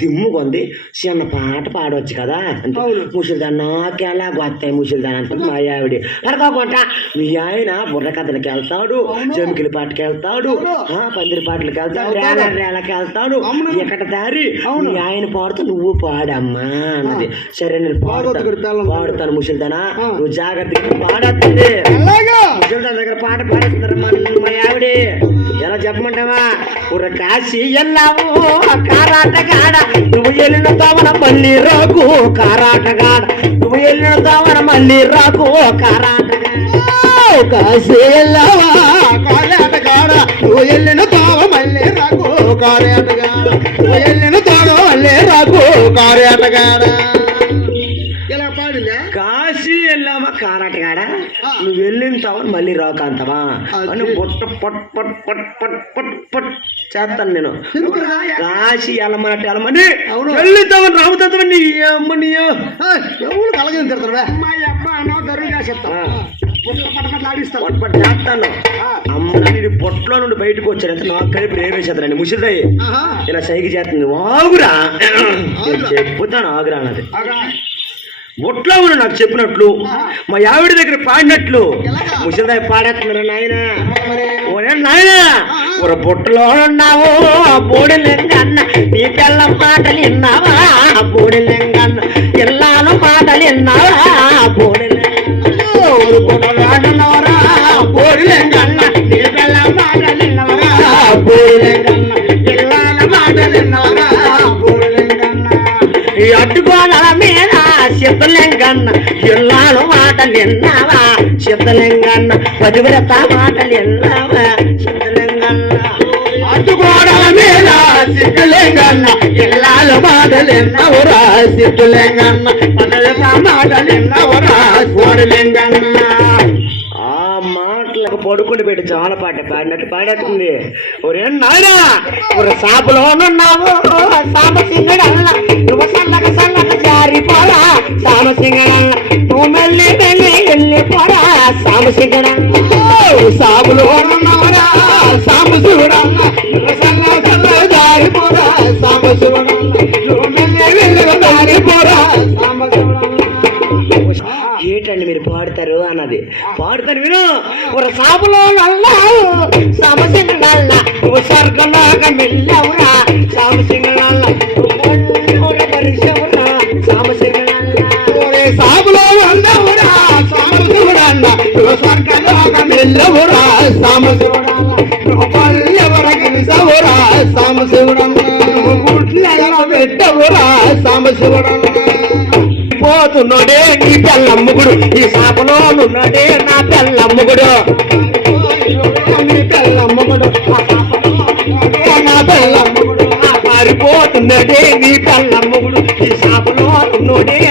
దిమ్ము కొంది చిన్న పాట పాడవచ్చు కదా అంటే. ముసలిదాన్ని నాకెలా గొత్తాయి ముసలిదాని అంటే మా ఆవిడ పడుకోకుండా మీ ఆయన బుర్ర కథలకి వెళ్తాడు. జమికిలి పాటకి వెళ్తాడు పందిరి పాటలకి వెళ్తాడు. రేల రేలకి వెళ్తాడు. ఎక్కడ దారి. మీ ఆయన పాడుతూ నువ్వు పాడమ్మా అన్నది సరే నేను పాడుతాను. పాడుతాను ముసలిదానా. నువ్వు జాగ్రత్తగా అలాగా ముసలిదాని దగ్గర పాట పాడుతున్నారమ్మా మా ఆవిడే ఎలా చెప్పమంటావా? ఒక కాశీ ఎల్లావు కారాటగాడ. నువ్వు వెళ్ళిన తవన మళ్ళీ రాకు కారాటగాడ. నువ్వు వెళ్ళిన తవన మళ్ళీ రాకు కారాటగాడ. కాశీ ఎల్లావా నువ్వు వెళ్ళిన తవన మళ్ళీ రాకు అంతవా అది. అని పొట్ట పట్ పట్ పట్ పట్ పట్ పట్ చేస్తాను నేను. ఎందుకు రా? కాశీ వెళ్ళమన్నట్టు వెళ్ళమని అవును. వెళ్ళి తవన రావుతావని నీ అమ్మనియో ఎవరు కలగని దరువుగా చేస్తాను. అమ్మ ఇది పొట్లో నుండి బయటకు వచ్చారంటే నాకు కలిపి రేవేసేద్దరండి ముసిదాయి ఇలా సైకి చేస్తుంది ఆగురా. చెప్పుతాను ఆగురా అన్నది. బొట్లో ఉన్న నాకు చెప్పినట్లు. మా ఆవిడ దగ్గర పాడినట్లు? ముసిదాయి పాడేస్తున్నారు నాయన? ఒరే నాయన ఒక బొట్టలో ఉన్నావు బోడి లింగన్న నీ పిల్ల మాటలు విన్నావా? బోడి లింగన్న ఇల్లాను మాటలు విన్నావా? బోడి ఊరు బుట్టలాడున్నవరా బోడి లింగన్న నీ పిల్ల మాటలు విన్నావరా? బోడి లింగన్న ఇల్లాను మాటలు విన్నావరా బోడి లింగన్న ఈ అడ్డుకోనల మీద శివలింగన్న ఇల్లాను మాటలు ఎన్నావా శివలింగన్న పదివ్రత మాటలు ఎన్నావా చిత్తలింగన్న అడ్డుకోనల మీద సిద్ధలింగన్న ఇల్లాలు మాటలు విన్నావురా? సిద్ధలింగన్న పదివ్రత మాటలు విన్నావురా? కోడిలింగన్న ఆ మాటలకు పడుకుని పెట్టి చాలా పాట పాడినట్టు పాడేస్తుంది. ఒరే నాయనా ఒక సాపులో ఉన్నావు. సామసింగడల్ల నువ్వు సామసింగడల్ల నువ్వు మెల్లి మెల్లి సాపులో ఉన్నావురా సామశివుడల్ల నువ్వు సన్నగ సన్నగ ఏంటండి మీరు పాడతారు అన్నది? పాడతారు మీరు? ఒక సాపులో నల్లావు సమసింగ నల్ల నువ్వు స్వర్గలోక మెల్లవురా సామసింగ సామశివుడన్న నువ్వు స్వర్గలోక మెల్లవురా సామశివుడన్న నువ్వు పెట్టవురా సామశివుడన్న పోతున్నాడే నీ పెళ్ళమ్ముగుడు ఈ సాపలో నున్నడే నా పెళ్ళమ్ముగుడు నీ పిల్లమ్మగుడు నా పిల్లమ్మగుడు ఆ నీ పెళ్ళమ్ముగుడు ఈ సాపలో నున్నడే